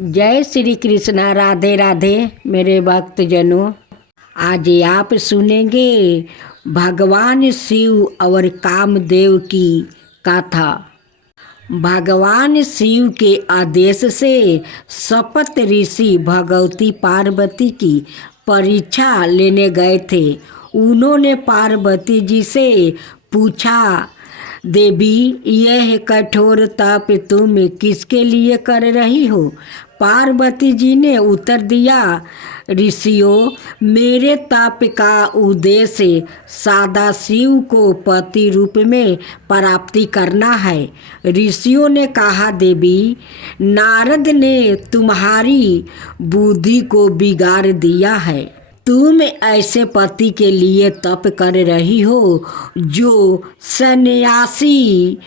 जय श्री कृष्णा। राधे राधे मेरे भक्त जनों। आज आप सुनेंगे भगवान शिव और कामदेव की कथा। भगवान शिव के आदेश से शपथ ऋषि भगवती पार्वती की परीक्षा लेने गए थे। उन्होंने पार्वती जी से पूछा, देवी, यह कठोर तप तुम किसके लिए कर रही हो? पार्वती जी ने उत्तर दिया, ऋषियों, मेरे तप का उद्देश्य सदा शिव को पति रूप में प्राप्ति करना है। ऋषियों ने कहा, देवी, नारद ने तुम्हारी बुद्धि को बिगाड़ दिया है। तुम ऐसे पति के लिए तप कर रही हो जो सन्यासी,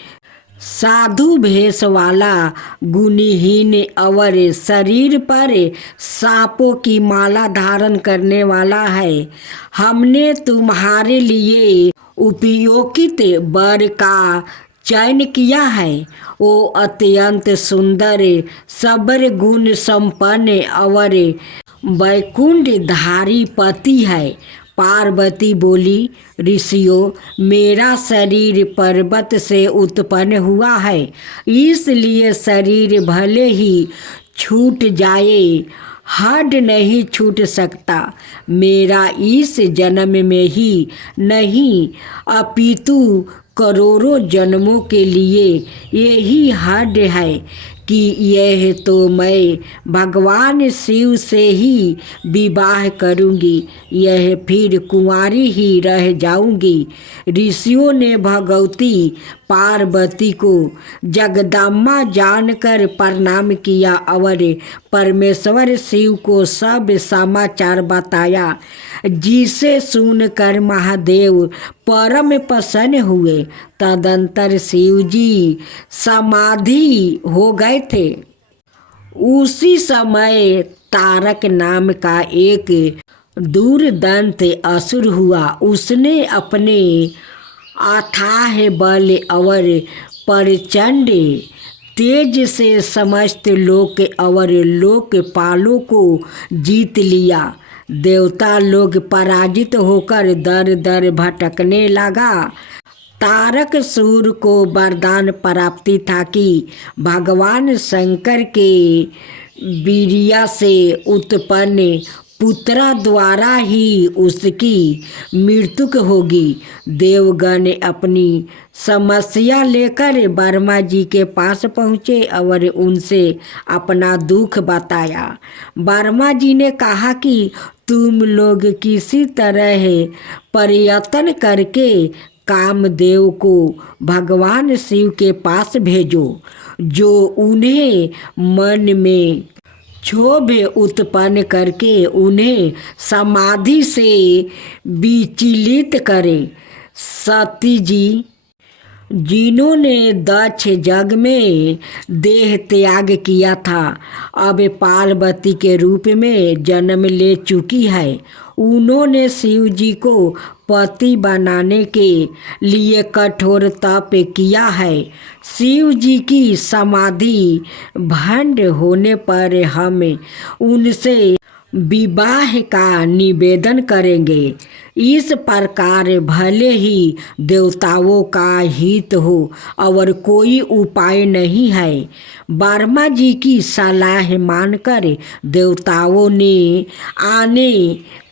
साधु भेष वाला, गुणहीन और शरीर पर सांपों की माला धारण करने वाला है। हमने तुम्हारे लिए उपयोगित वर का चयन किया है। वो अत्यंत सुंदर, सबर गुण संपन्न और वैकुंठ धारी पति है। पार्वती बोली, ऋषियों, मेरा शरीर पर्वत से उत्पन्न हुआ है, इसलिए शरीर भले ही छूट जाए, हड्ड नहीं छूट सकता। मेरा इस जन्म में ही नहीं अपितु करोड़ों जन्मों के लिए यही हड्ड है कि यह तो मैं भगवान शिव से ही विवाह करूंगी, यह फिर कुंवारी ही रह जाऊंगी। ऋषियों ने भगवती पार्वती को जगदम्बा जानकर प्रणाम किया और परमेश्वर शिव को सब समाचार बताया, जिसे सुनकर महादेव परम प्रसन्न हुए। तदंतर शिव जी समाधि हो गए थे। उसी समय तारक नाम का एक दूरदंत असुर हुआ। उसने अपने अथाह बल और प्रचंड तेज से समस्त लोक और लोकपालों को जीत लिया। देवता लोग पराजित होकर दर दर भटकने लगा। तारकासुर को वरदान प्राप्ति था कि भगवान शंकर के वीर्य से उत्पन्न पुत्रा द्वारा ही उसकी मृत्यु होगी। देवगण अपनी समस्या लेकर ब्रह्मा जी के पास पहुँचे और उनसे अपना दुख बताया। ब्रह्मा जी ने कहा कि तुम लोग किसी तरह प्रयत्न करके कामदेव को भगवान शिव के पास भेजो, जो उन्हें मन में क्षोभ उत्पन्न करके उन्हें समाधि से विचलित करे। सती जी, जिन्होंने दक्ष यज्ञ में देह त्याग किया था, अब पार्वती के रूप में जन्म ले चुकी है। उन्होंने शिव जी को पति बनाने के लिए कठोर तप किया है। शिव जी की समाधि भंग होने पर हम उनसे विवाह का निवेदन करेंगे। इस प्रकार भले ही देवताओं का हित हो और कोई उपाय नहीं है। ब्रह्मा जी की सलाह मानकर देवताओं ने आने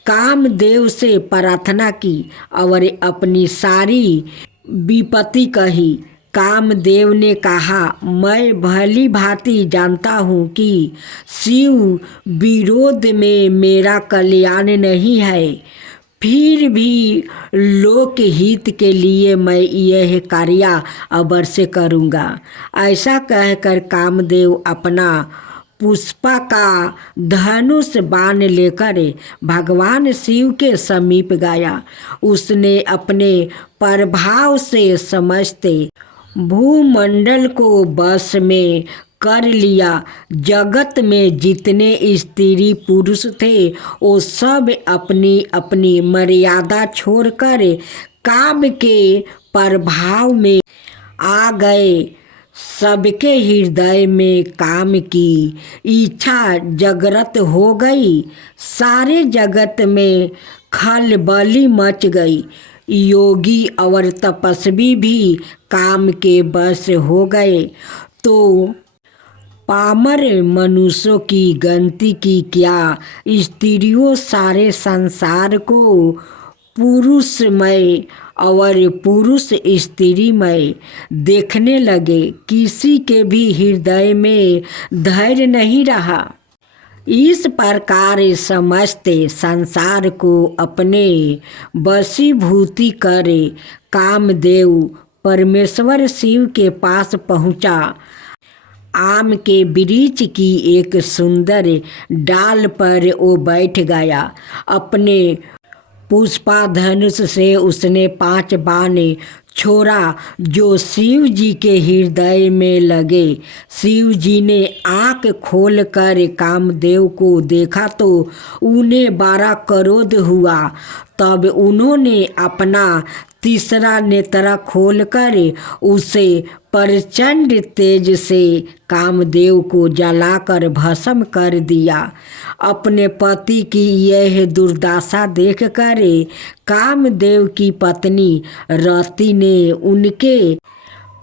कामदेव से प्रार्थना की और अपनी सारी विपत्ति कही। कामदेव ने कहा, मैं भली भांति जानता हूँ कि शिव विरोध में मेरा कल्याण नहीं है, फिर भी लोक हित के लिए मैं यह कार्य अवश्य करूँगा। ऐसा कहकर कामदेव अपना पुष्पा का धनुष बाण लेकर भगवान शिव के समीप गया। उसने अपने प्रभाव से समस्त भूमंडल को वश में कर लिया। जगत में जितने स्त्री पुरुष थे, वो सब अपनी अपनी मर्यादा छोड़कर काम के प्रभाव में आ गए। सबके हृदय में काम की इच्छा जागृत हो गई। सारे जगत में खलबली मच गई। योगी और तपस्वी भी काम के बस हो गए। तो पामर मनुष्यों की गिनती की क्या, स्त्रियों सारे संसार को पुरुषमय और पुरुष स्त्रीमय देखने लगे। किसी के भी हृदय में धैर्य नहीं रहा। इस प्रकार समस्त संसार को अपने वशीभूति करे कामदेव परमेश्वर शिव के पास पहुँचा। आम के वृक्ष की एक सुंदर डाल पर वो बैठ गया। अपने पुष्पाधनुष से उसने 5 बाण छोड़ा जो शिव जी के हृदय में लगे। शिव जी ने आँख खोल कर कामदेव को देखा तो उन्हें बड़ा क्रोध हुआ। तब उन्होंने अपना तीसरा नेत्र खोलकर उसे प्रचंड तेज से कामदेव को जलाकर भस्म कर दिया। अपने पति की यह दुर्दशा देखकर कामदेव की पत्नी रति ने उनके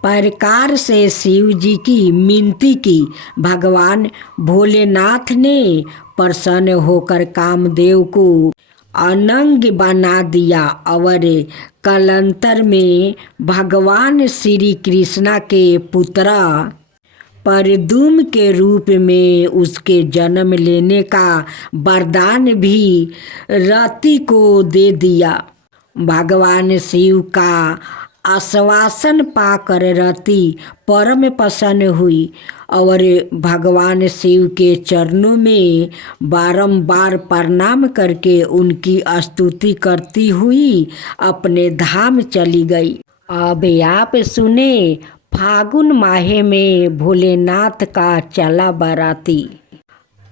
प्रकार से शिव जी की मिनती की। भगवान भोलेनाथ ने प्रसन्न होकर कामदेव को अनंग बना दिया और कालांतर में भगवान श्री कृष्णा के पुत्र परदुम के रूप में उसके जन्म लेने का वरदान भी रति को दे दिया। भगवान शिव का आश्वासन पाकर रति परम प्रसन्न हुई और भगवान शिव के चरणों में बारंबार प्रणाम करके उनकी स्तुति करती हुई अपने धाम चली गई। अब आप सुने फागुन माह में भोलेनाथ का चला बाराती।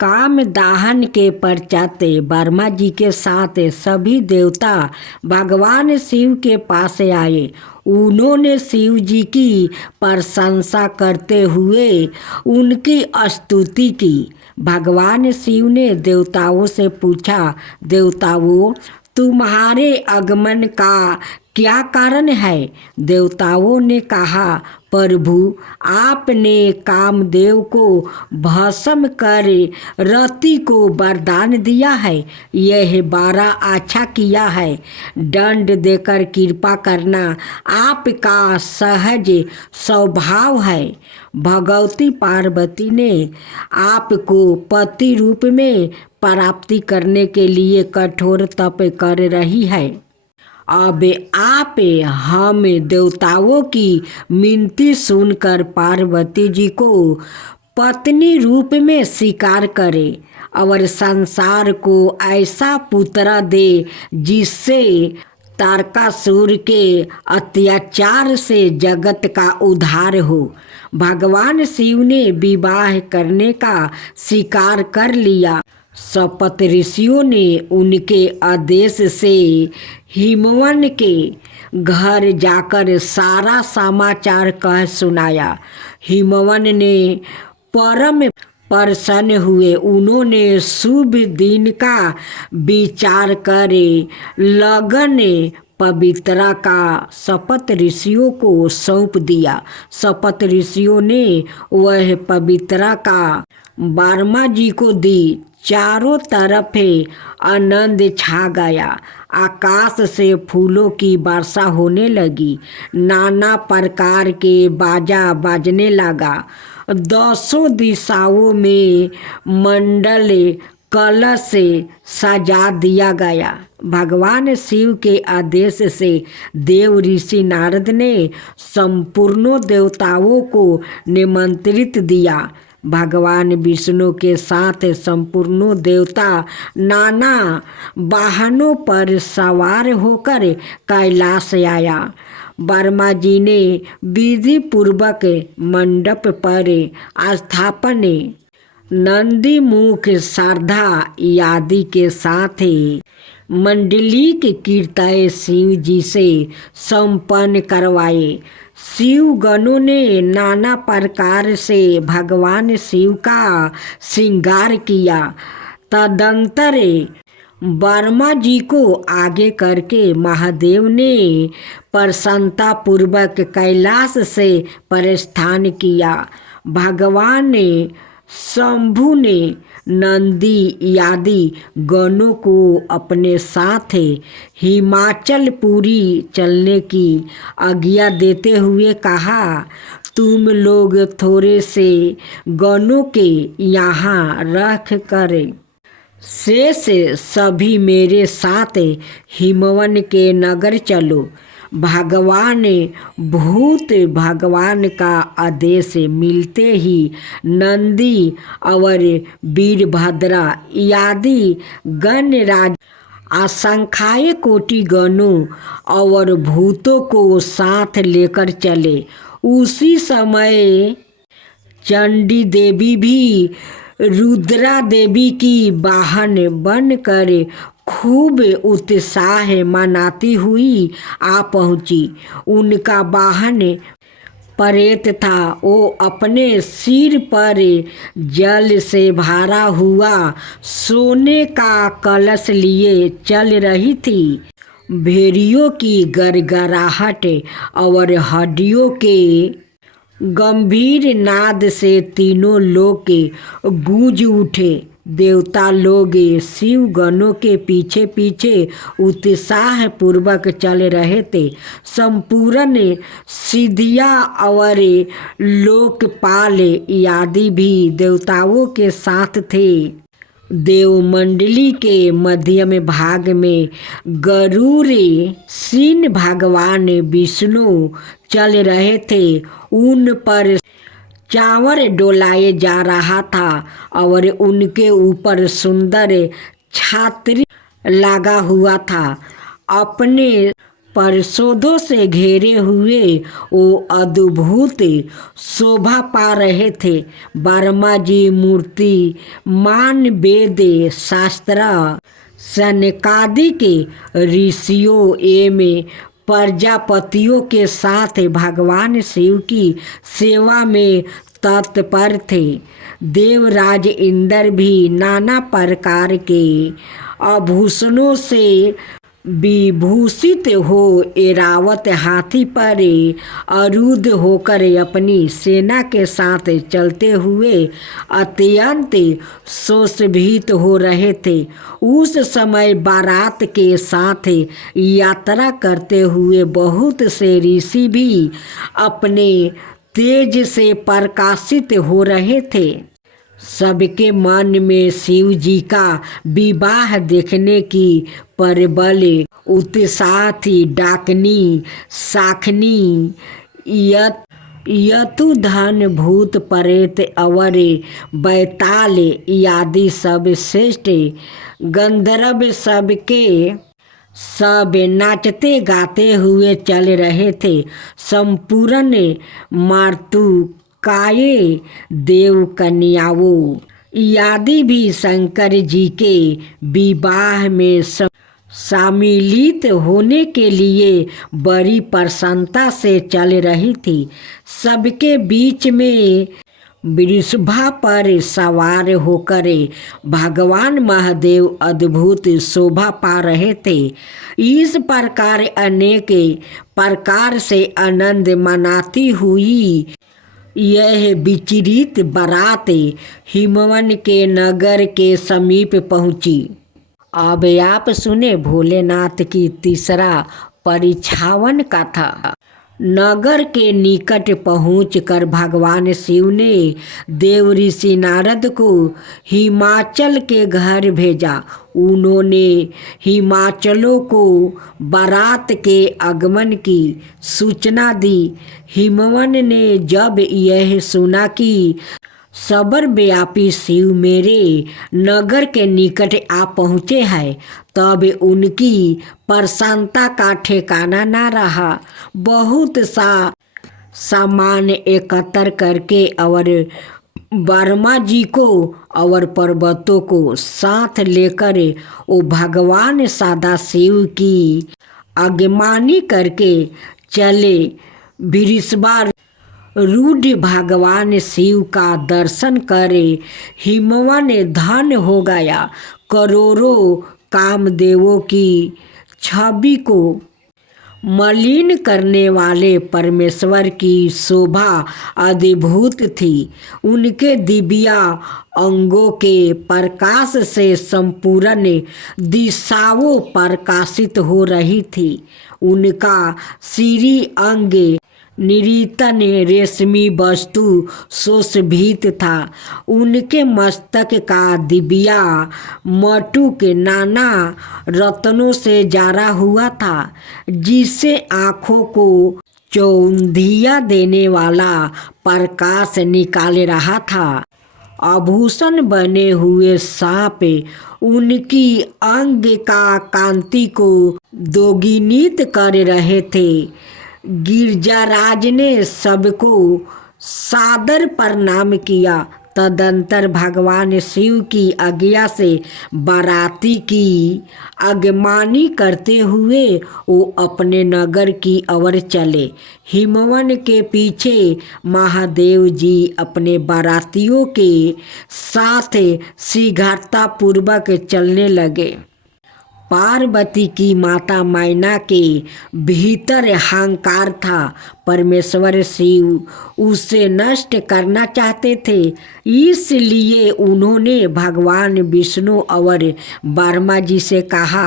काम दाहन के पश्चात वर्मा जी के साथ सभी देवता भगवान शिव के पास आए। उन्होंने शिव जी की प्रशंसा करते हुए उनकी स्तुति की। भगवान शिव ने देवताओं से पूछा, देवताओं तुम्हारे आगमन का क्या कारण है? देवताओं ने कहा, प्रभु आपने कामदेव को भस्म कर रति को वरदान दिया है, यह बड़ा अच्छा किया है। दंड देकर कृपा करना आपका सहज स्वभाव है। भगवती पार्वती ने आपको पति रूप में प्राप्ति करने के लिए कठोर तप कर रही है। अब आप हम देवताओं की मिनती सुनकर पार्वती जी को पत्नी रूप में स्वीकार करे और संसार को ऐसा पुत्र दे जिससे तारकासुर के अत्याचार से जगत का उद्धार हो। भगवान शिव ने विवाह करने का स्वीकार कर लिया। सपत ऋषियों ने उनके आदेश से हिमवन के घर जाकर सारा समाचार कह सुनाया। हिमवन ने परम प्रसन्न हुए। उन्होंने शुभ दिन का विचार करे लगन पवित्रा का शपथ ऋषियों को सौंप दिया। शपथ ऋषियों ने वह पवित्रा का वर्मा जी को दी। चारों तरफ आनंद छा गया। आकाश से फूलों की वर्षा होने लगी। नाना प्रकार के बाजा बाजने लगा। 10 दिशाओं में मंडल कलश से सजा दिया गया। भगवान शिव के आदेश से देव ऋषि नारद ने संपूर्ण देवताओं को निमंत्रित दिया। भगवान विष्णु के साथ संपूर्ण देवता नाना वाहनों पर सवार होकर कैलाश आया। वर्मा जी ने विधि पूर्वक मंडप पर स्थापन नंदी मुख श्रद्धा आदि के साथ मंडली के कीर्तन शिव जी से संपन्न करवाए। शिव गणों ने नाना प्रकार से भगवान शिव का श्रृंगार किया। तदंतर वर्मा जी को आगे करके महादेव ने प्रसन्नता पूर्वक कैलाश से प्रस्थान किया। भगवान शंभु ने नंदी आदि गणों को अपने साथ हिमाचलपुरी चलने की आज्ञा देते हुए कहा, तुम लोग थोड़े से गणों के यहाँ रख कर शेष सभी मेरे साथ हिमवन के नगर चलो। भगवान का आदेश मिलते ही नंदी और वीरभद्रा आदि गणराज असंख्याय कोटि गणों और भूतों को साथ लेकर चले। उसी समय चंडी देवी भी रुद्रा देवी की वाहन बनकर खूब उत्साह मनाती हुई आ पहुंची। उनका वाहन प्रेत था। वो अपने सिर पर जल से भरा हुआ सोने का कलश लिए चल रही थी। भेड़ियों की गड़गड़ाहट और हड्डियों के गंभीर नाद से तीनों लोग गूंज उठे। देवता लोग शिव गणों के पीछे पीछे उत्साह पूर्वक चल रहे थे। संपूर्ण सिद्धिया और लोकपाल आदि भी देवताओं के साथ थे। देवमंडली के मध्यम भाग में गरुड़ सिंह भगवान विष्णु चल रहे थे। उन पर चावर डोलाए जा रहा था और उनके ऊपर सुंदर छात्री लगा हुआ था। अपने पार्षदों से घेरे हुए वो अद्भुत शोभा पा रहे थे। वर्मा जी मूर्ति मान वेद शास्त्र सनकादि के ऋषियों एवं प्रजापतियों के साथ भगवान शिव की सेवा में तत्पर थे। देवराज इंद्र भी नाना प्रकार के आभूषणों से विभूषित हो ऐरावत हाथी पर आरूढ़ होकर अपनी सेना के साथ चलते हुए अत्यंत सुशोभित हो रहे थे। उस समय बारात के साथ यात्रा करते हुए बहुत से ऋषि भी अपने तेज से प्रकाशित हो रहे थे। सबके मन में शिव जी का विवाह देखने की प्रबल उत्साह थी। डाकनी, शाखनी, यतुधन, भूत प्रेत और बैताल आदि सब श्रेष्ठ गंधर्व सब नाचते गाते हुए चल रहे थे। संपूर्ण मातृकाय देव कन्याओं आदि भी शंकर जी के विवाह में सम्मिलित होने के लिए बड़ी प्रसन्नता से चल रही थी। सबके बीच में वृषभा पर सवार होकर भगवान महादेव अद्भुत शोभा पा रहे थे। इस प्रकार अनेक प्रकार से आनंद मनाती हुई यह विचरित बारात हिमवन के नगर के समीप पहुंची। अब आप सुने भोलेनाथ की तीसरा परिछावन कथा। नगर के निकट पहुंचकर भगवान शिव ने देव ऋषि नारद को हिमाचल के घर भेजा। उन्होंने हिमाचलों को बारात के आगमन की सूचना दी। हिमवन ने जब यह सुना कि सर्वव्यापी शिव मेरे नगर के निकट आ पहुँचे हैं, तब उनकी प्रसन्नता का ठिकाना न रहा। बहुत सा सामान एकत्र करके और वर्मा जी को और पर्वतों को साथ लेकर वो भगवान सदाशिव की आगमनी करके चले। बिरिसबा रूढ़ भगवान शिव का दर्शन करे हिमवन धन हो गया। करोड़ों कामदेवों की छवि को मलिन करने वाले परमेश्वर की शोभा अद्भुत थी। उनके दिव्या अंगों के प्रकाश से संपूर्ण दिशाओं प्रकाशित हो रही थी। उनका सिरी अंग निरंतर रेशमी वस्तु सुशोभित था। उनके मस्तक का दिव्या मटुक नाना रत्नों से जड़ा हुआ था, जिससे आँखों को चौंधिया देने वाला प्रकाश निकाल रहा था। आभूषण बने हुए सांप उनकी अंग का कांति को दोगुनित कर रहे थे। गिरजाराज ने सबको सादर प्रणाम किया। तदंतर भगवान शिव की आज्ञा से बाराती की आगमनी करते हुए वो अपने नगर की ओर चले। हिमवन के पीछे महादेव जी अपने बारातियों के साथ शीघ्रतापूर्वक चलने लगे। पार्वती की माता मैना के भीतर अहंकार था। परमेश्वर शिव उसे नष्ट करना चाहते थे, इसलिए उन्होंने भगवान विष्णु और ब्रह्मा जी से कहा,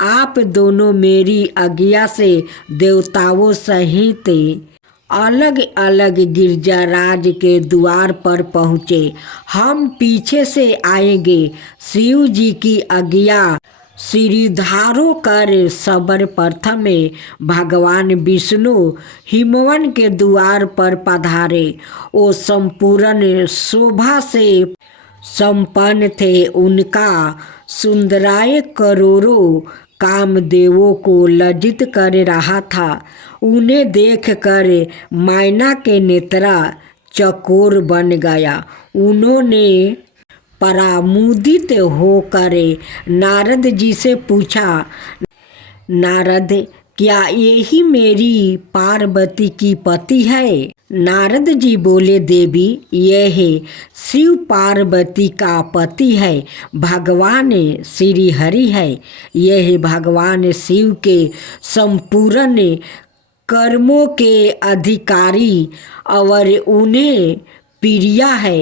आप दोनों मेरी आज्ञा से देवताओं सहित अलग अलग गिरजाराज के द्वार पर पहुँचे। हम पीछे से आएंगे। शिव जी की आज्ञा सिरधारो कर सर्वप्रथम भगवान विष्णु हिमवन के द्वार पर पधारे। वो संपूर्ण शोभा से संपन्न थे। उनका सुंदराय करोड़ों कामदेवों को लज्जित कर रहा था। उन्हें देखकर मैना के नेत्रा चकोर बन गया। उन्होंने परामुदित होकर नारद जी से पूछा, नारद, क्या यही मेरी पार्वती की पति है? नारद जी बोले, देवी, यह शिव पार्वती का पति है, भगवान श्री हरि है। यह भगवान शिव के संपूर्ण कर्मों के अधिकारी और उन्हें प्रिय है।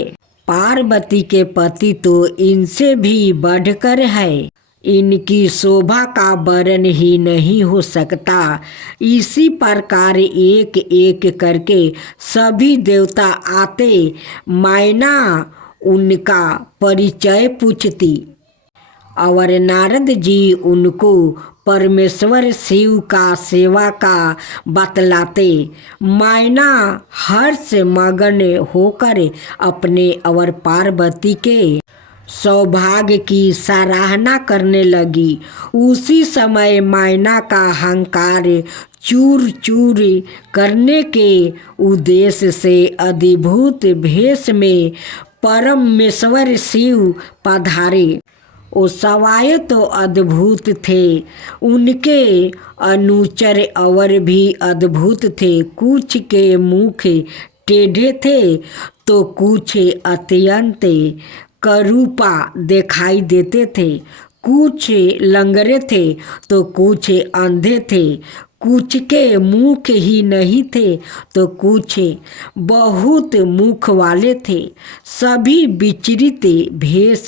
पार्वती के पति तो इनसे भी बढ़कर है। इनकी शोभा का वर्णन ही नहीं हो सकता। इसी प्रकार एक एक करके सभी देवता आते, मैना उनका परिचय पूछती और नारद जी उनको परमेश्वर शिव का सेवा का बतलाते। मैना हर्ष मगन होकर अपने और पार्वती के सौभाग्य की सराहना करने लगी। उसी समय मैना का अहंकार चूर चूर करने के उद्देश्य से अद्भुत भेष में परमेश्वर शिव पधारे। वो सवाय तो अद्भुत थे, उनके अनुचर और भी अद्भुत थे। कुछ के मुख टेढ़े थे तो कुछ अत्यंत करूपा दिखाई देते थे। कुछ लंगड़े थे तो कुछ अंधे थे। कुछ के मुख ही नहीं थे तो कुछ बहुत मुख वाले थे। सभी विचित्र भेष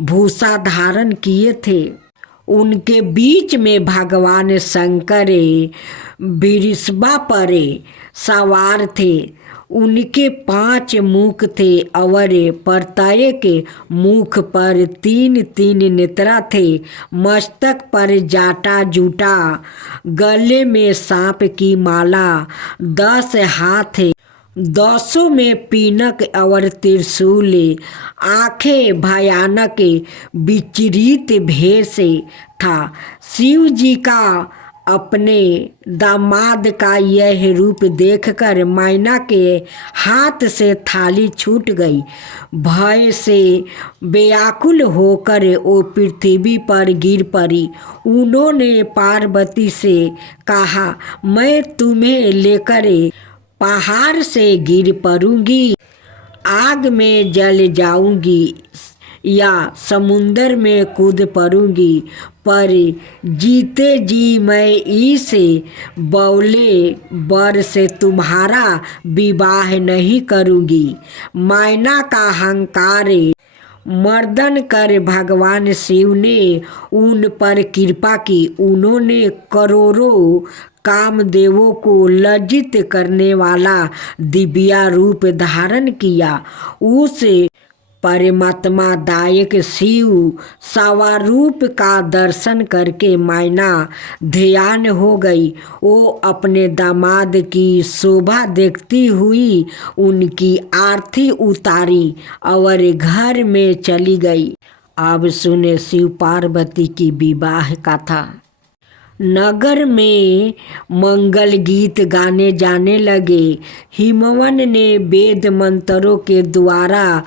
भूषा धारण किए थे। उनके बीच में भगवान शंकर बिरिसबा पर सवार थे। उनके 5 मुख थे और प्रत्येक मुख पर 3-3 नेत्र थे। मस्तक पर जाटा जूटा, गले में सांप की माला, 10 हाथ, 10 में पीनक और त्रिशूल, आंखें भयानक विचित्र भेष था। शिव जी का अपने दामाद का यह रूप देखकर मैना के हाथ से थाली छूट गई। भय से व्याकुल होकर वो पृथ्वी पर गिर पड़ी। उन्होंने पार्वती से कहा, मैं तुम्हें लेकर पहाड़ से गिर पड़ूंगी, आग में जल जाऊंगी या समुंदर में कूद पड़ूंगी, पर जीते जी मैं इस बौले वर से तुम्हारा विवाह नहीं करूंगी। मैना का अहंकार मर्दन कर भगवान शिव ने उन पर कृपा की। उन्होंने करोड़ों कामदेवों को लज्जित करने वाला दिव्या रूप धारण किया। उस परमात्मा दायक शिव स्वरूप का दर्शन करके मैना ध्यान हो गई। वो अपने दामाद की शोभा देखती हुई उनकी आरती उतारी और घर में चली गई। अब सुने शिव पार्वती की विवाह कथा। नगर में मंगल गीत गाने जाने लगे। हिमवन ने वेद मंत्रों के द्वारा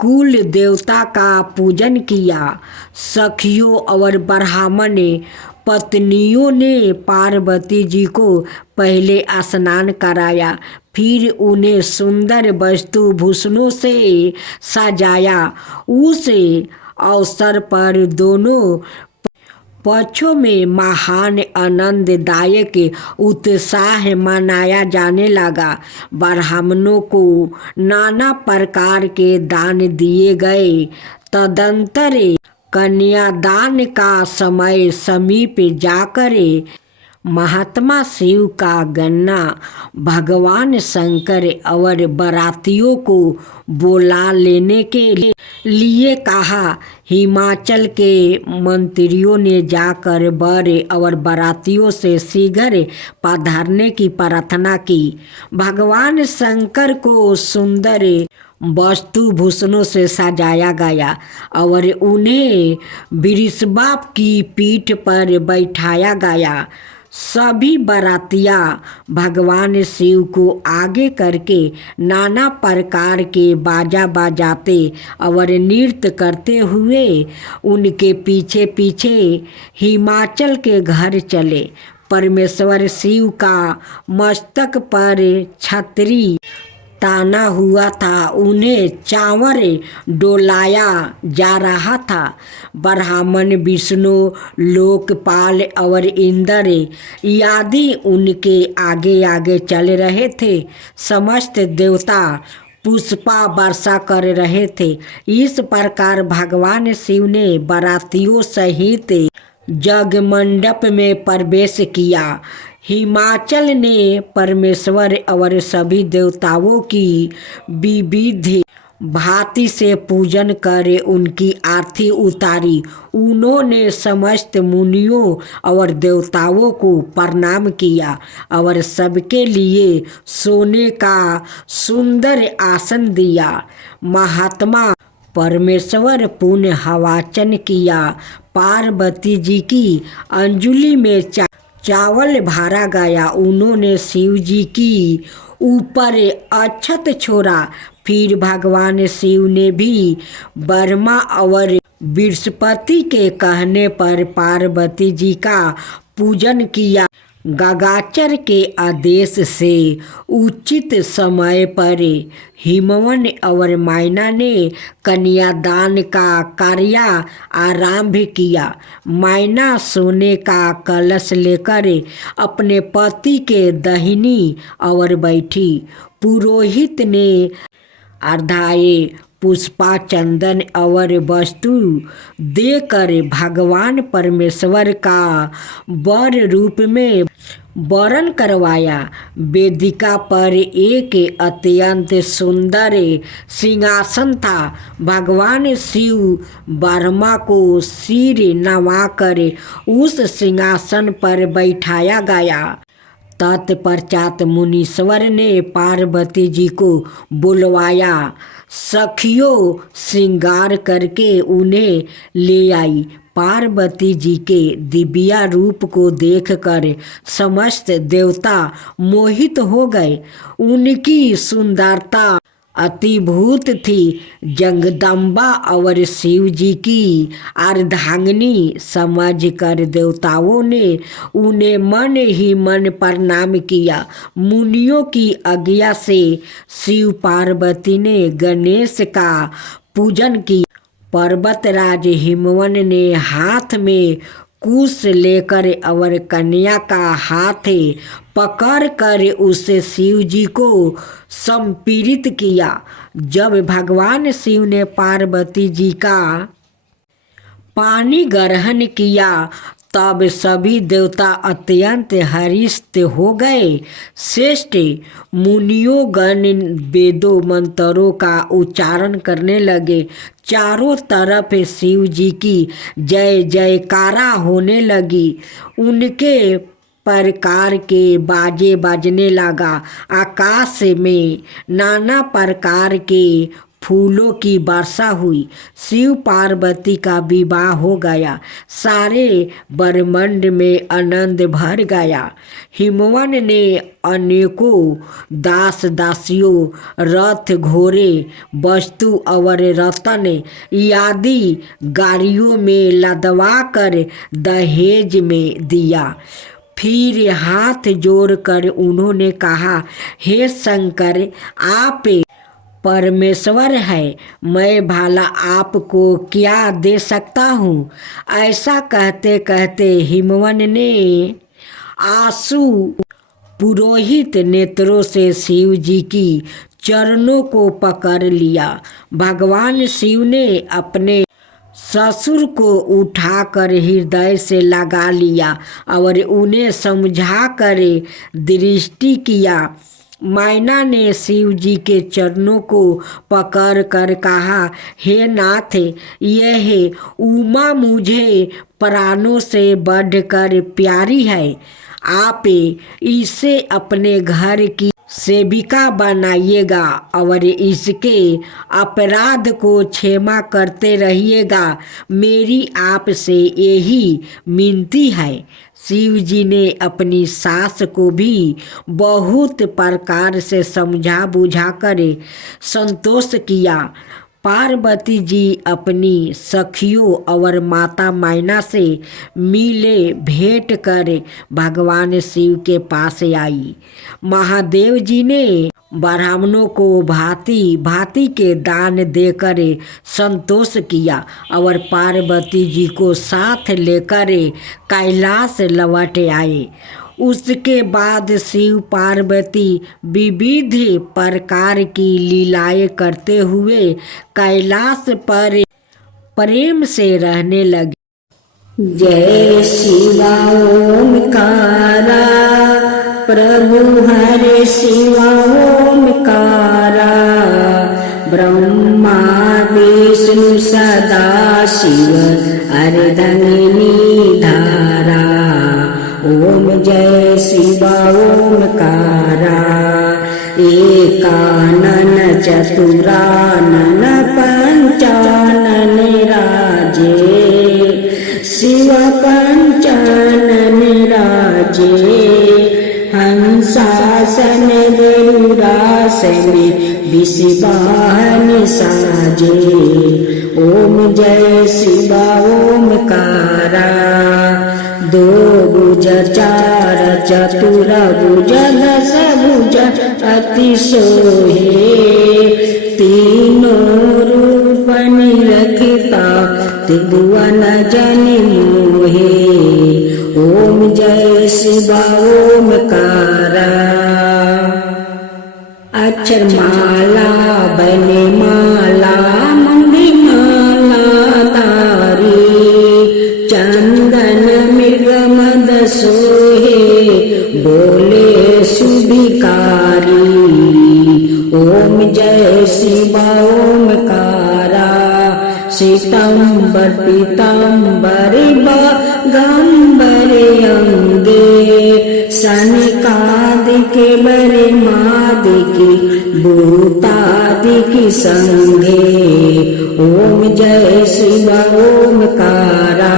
कुल देवता का पूजन किया। सखियों और ब्राह्मण पत्नियों ने पार्वती जी को पहले स्नान कराया, फिर उन्हें सुंदर वस्तु भूषणों से सजाया। उस अवसर पर दोनों पक्षों में महान आनंददायक उत्साह मनाया जाने लगा। ब्राह्मणों को नाना प्रकार के दान दिए गए। तदंतर कन्यादान का समय समीप जाकर महात्मा शिव का गन्ना भगवान शंकर और बारातियों को बुला लेने के लिए कहा। हिमाचल के मंत्रियों ने जाकर वर और बारातियों से शीघ्र पधारने की प्रार्थना की। भगवान शंकर को सुंदर वस्तु भूषणों से सजाया गया और उन्हें वृषभ की पीठ पर बैठाया गया। सभी बारातिया भगवान शिव को आगे करके नाना प्रकार के बाजा बजाते और नृत्य करते हुए उनके पीछे पीछे हिमाचल के घर चले। परमेश्वर शिव का मस्तक पर छतरी ताना हुआ था, उन्हें चावर डोलाया जा रहा था। ब्राह्मण विष्णु, लोकपाल और इंद्र आदि उनके आगे आगे चल रहे थे। समस्त देवता पुष्पा वर्षा कर रहे थे। इस प्रकार भगवान शिव ने बारातियों सहित जगमंडप में प्रवेश किया। हिमाचल ने परमेश्वर और सभी देवताओं की विविध भांति से पूजन कर उनकी आरती उतारी। उन्होंने समस्त मुनियों और देवताओं को प्रणाम किया और सबके लिए सोने का सुंदर आसन दिया। महात्मा परमेश्वर पुण्य हवाचन किया। पार्वती जी की अंजलि में चावल भरा गया। उन्होंने शिव जी की ऊपर अक्षत छोड़ा। फिर भगवान शिव ने भी ब्रह्मा और बृहस्पति के कहने पर पार्वती जी का पूजन किया। गगाचर के आदेश से उचित समय पर हिमवन और मैना ने कन्यादान का कार्य आरंभ किया। मैना सोने का कलश लेकर अपने पति के दाहिनी ओर बैठी। पुरोहित ने अर्धाए पुष्पा, चंदन और वस्तु देकर भगवान परमेश्वर का वर रूप में वरण करवाया। वेदिका पर एक अत्यंत सुंदर सिंहासन था। भगवान शिव ब्रह्मा को सिर नवाकर उस सिंहासन पर बैठाया गया। तत्पश्चात मुनीश्वर ने पार्वती जी को बुलवाया। सखियों श्रृंगार करके उन्हें ले आई। पार्वती जी के दिव्या रूप को देखकर समस्त देवता मोहित हो गए। उनकी सुंदरता अतिभूत थी। जगदम्बा और शिव जी की अर्धांगिनी समझकर देवताओं ने उन्हें मन ही मन प्रणाम किया। मुनियों की आज्ञा से शिव पार्वती ने गणेश का पूजन किया। पर्वतराज हिमवन ने हाथ में कुश लेकर और कन्या का हाथ पकड़ कर उसे शिव जी को संपीड़ित किया। जब भगवान शिव ने पार्वती जी का पानी ग्रहण किया तब सभी देवता अत्यंत हर्षित हो गए। श्रेष्ठ मुनियों गण वेदों मंत्रों का उच्चारण करने लगे। चारों तरफ शिव जी की जय जयकारा होने लगी। उनके प्रकार के बाजे बजने लगा। आकाश में नाना प्रकार के फूलों की वर्षा हुई। शिव पार्वती का विवाह हो गया। सारे ब्रह्मांड में आनंद भर गया। हिमवन ने अनेकों दास दासियों, रथ घोड़े, वस्तु और रत्न आदि गाड़ियों में लदवा कर दहेज में दिया। फिर हाथ जोड़कर उन्होंने कहा, हे शंकर, आप परमेश्वर है, मैं भला आपको क्या दे सकता हूँ। ऐसा कहते कहते हिमवन ने आंसू पुरोहित नेत्रों से शिव जी की चरणों को पकड़ लिया। भगवान शिव ने अपने ससुर को उठाकर हृदय से लगा लिया और उन्हें समझाकर दृष्टि किया। मैना ने शिव जी के चरणों को पकड़ कर कहा, हे नाथ, यह उमा मुझे प्राणों से बढ़कर प्यारी है। आप इसे अपने घर की सेविका बनाइएगा और इसके अपराध को क्षमा करते रहिएगा। मेरी आपसे यही विनती है। शिव जी ने अपनी सास को भी बहुत प्रकार से समझा बुझा कर संतोष किया। पार्वती जी अपनी सखियों और माता मैना से मिले भेंट कर भगवान शिव के पास आई। महादेव जी ने ब्राह्मणों को भांति भांति के दान देकर संतोष किया और पार्वती जी को साथ लेकर कैलाश लौट आए। उसके बाद शिव पार्वती विविध प्रकार की लीलाएं करते हुए कैलाश पर प्रेम से रहने लगे। जय शिवा ओमकारा, प्रभु हरे शिवा ओमकारा, ब्रह्मा विष्णु सदा शिव अर्धंगिनी धारा। ओम जय शिवा ओमकारा, एकानन चतुरानन पंचानन राजे, शिव पंचानन राजे। हंसासन गरुड़ासन विषवाहन साजे। ओम जय शिवा ओमकारा, दो भुज चार चतुर भुज दस भुज अति सोहे, तीनों रूप निरखता त्रिभुवन जन मोहे। ओम जय शिवा ओमकारा, अक्षर माला बने माला मंदी माला तारी, चंदन मृग मद सोहे बोले सुभिकारी। ओम जय शिवा ओमकारा, श्वेतांबर पीतांबर गंबर अंगे, सनका बरे मादिकी भूतादिकी संघे। ओम जय शिव ओमकारा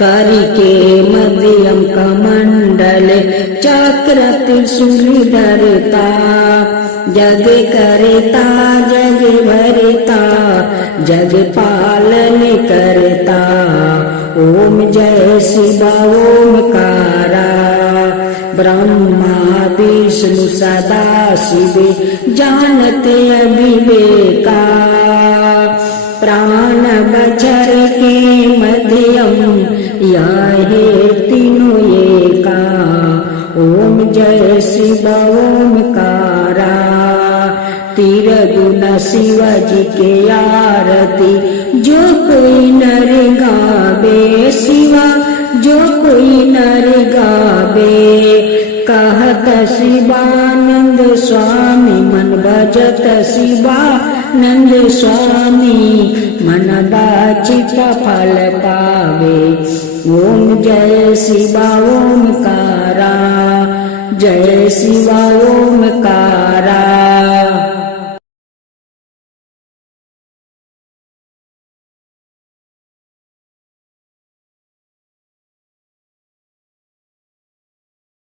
करिके मध्यम कमंडल चक्र त्रिशूल धरता। जग करता जग भरता जग पालन करता। ओम जय शिव ओमकारा ब्रह्मा विष्णु सदा शिव जानते अविवेका। प्राण बचर के मध्यम यह तीनों एका। ओम जय शिव ओमकारा तिरगुण शिव जी के आरती जो कोई नर गावे। शिवा जो कोई नर गावे कहत शिवानंद स्वामी मन भजत शिवानंद स्वामी मन बाचित फल पावे। ओम जय शिवा ओमकारा जय शिवा ओमकारा।